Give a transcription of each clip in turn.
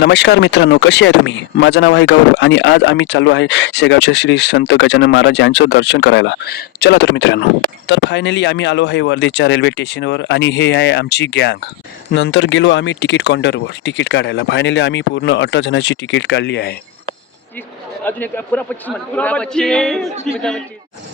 नमस्कार मित्रांनो, कसे आहे तुम्ही? माझं नाव आहे गौरव आणि आज आम्ही चाललो आहे शेगावच्या श्री संत गजानन महाराज यांचं दर्शन करायला. चला तर मित्रांनो. तर फायनली आम्ही आलो आहे वर्धेच्या रेल्वे स्टेशनवर आणि हे आहे आमची गँग. नंतर गेलो आम्ही तिकीट काउंटरवर तिकीट काढायला. फायनली आम्ही पूर्ण 18 जणांची तिकीट काढली आहे.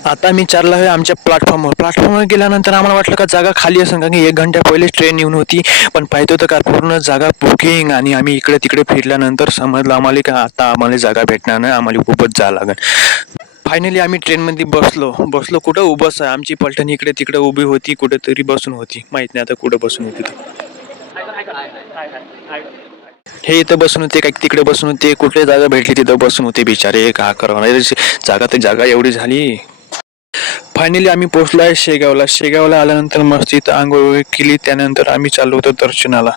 आता मी चाललो आहे आमच्या प्लॅटफॉर्मवर गेल्यानंतर आम्हाला वाटलं का जागा खाली असेल, कारण की 1 घंटा पहिलेच ट्रेन येऊन होती. पण पाहतो तर का पूर्ण जागा बुकिंग आणि आम्ही इकडे तिकडे फिरल्यानंतर समजलं आम्हाला का आता आम्हाला जागा भेटणार नाही, आम्हाला खूपच जावं लागेल. फायनली आम्ही ट्रेनमध्ये बसलो कुठं उभंच आहे. आमची पलटण इकडे तिकडे उभी होती, कुठेतरी बसून होती, माहित नाही आता कुठं बसून होती. हे इथं बसून होते, काही तिकडे बसून होते, कुठे जागा भेटली तिथं बसून होते बिचारे. का करणार, जागा एवढी झाली. फायनली आम्ही पोहोचलो आहे शेगावला आल्यानंतर मस्त इथं आंघोळ केली. त्यानंतर आम्ही चाललो होतो दर्शनाला.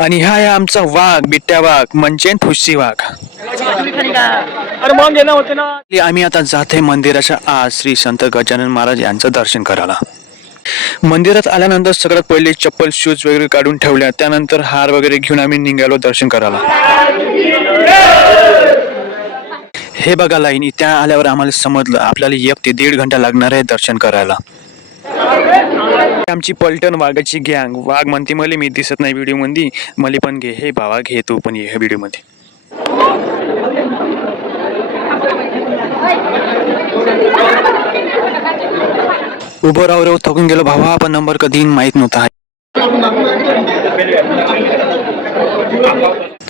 आणि हा आहे आमचा वाघ, बिट्ट्या वाघ म्हणजे ठुसी वाघ. आम्ही आता जाते मंदिराच्या आज श्री संत गजानन महाराज यांचं दर्शन करायला. मंदिरात आल्यानंतर सगळ्यात पहिले चप्पल शूज वगैरे काढून ठेवल्या. त्यानंतर हार वगैरे घेऊन आम्ही निघालो दर्शन करायला. हे बघा लाईन, इथे आल्यावर आम्हाला समजलं आपल्याला 1 ते 1.5 घंटा लागणार आहे दर्शन करायला. आमची पलटण वाघाची गँग. वाघ म्हणते मला मी दिसत नाही व्हिडिओ मध्ये, मला पण घे. हे भावा घे, तू पण ये व्हिडिओ मध्ये. उभं राहू थकून गेलो भावा, आपण नंबर कधी माहित नव्हता.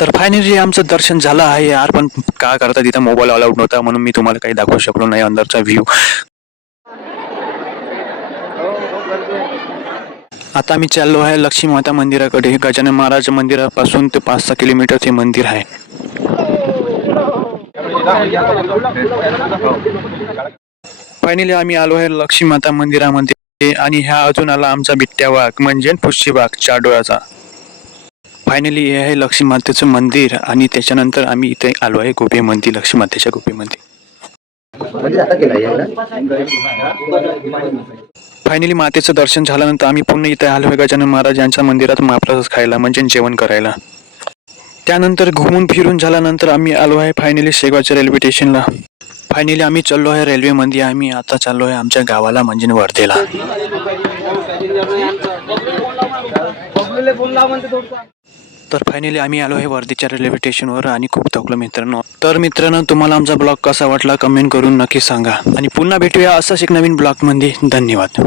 तर फायनली आमचं दर्शन झालं आहे यार. पण का करता, तिथं मोबाईल अलाउड नव्हता म्हणून मी तुम्हाला काही दाखवू शकलो नाही अंदरचा व्ह्यू. आता मी चाललो आहे लक्ष्मी माता मंदिराकडे. गजानन महाराज मंदिरापासून ते 5-6 किलोमीटर ते मंदिर आहे. फायनली आम्ही आलो आहे लक्ष्मी माता मंदिरामध्ये आणि ह्या अजून आला आमचा बिट्ट्या वाघ म्हणजे ठुशी वाघ 4 डोळ्याचा. फायनली हे आहे लक्ष्मी मातेचं मंदिर आणि त्याच्यानंतर आम्ही इथे आलो आहे गुफेमध्ये, लक्ष्मी मातेच्या गुफेमध्ये. फायनली मातेचं दर्शन झाल्यानंतर आम्ही पुन्हा इथे आलो आहे गजानन महाराज यांच्या मंदिरात महाप्रसाद खायला म्हणजे जेवण करायला. त्यानंतर घुमून फिरून झाल्यानंतर आम्ही आलो आहे फायनली शेगावच्या रेल्वे स्टेशनला. फायनली आम्ही चाललो आहे रेल्वेमध्ये. आम्ही आता चाललो आहे आमच्या गावाला म्हणजे वर्धेला. तर फायनली आम्ही आलो आहे वर्धेच्या रेल्वे स्टेशनवर आणि खूप थकलो मित्रांनो. तर मित्रांनो, तुम्हाला आमचा ब्लॉग कसा वाटला कमेंट करून नक्की सांगा आणि पुन्हा भेटूया असाच एक नवीन ब्लॉगमध्ये. धन्यवाद.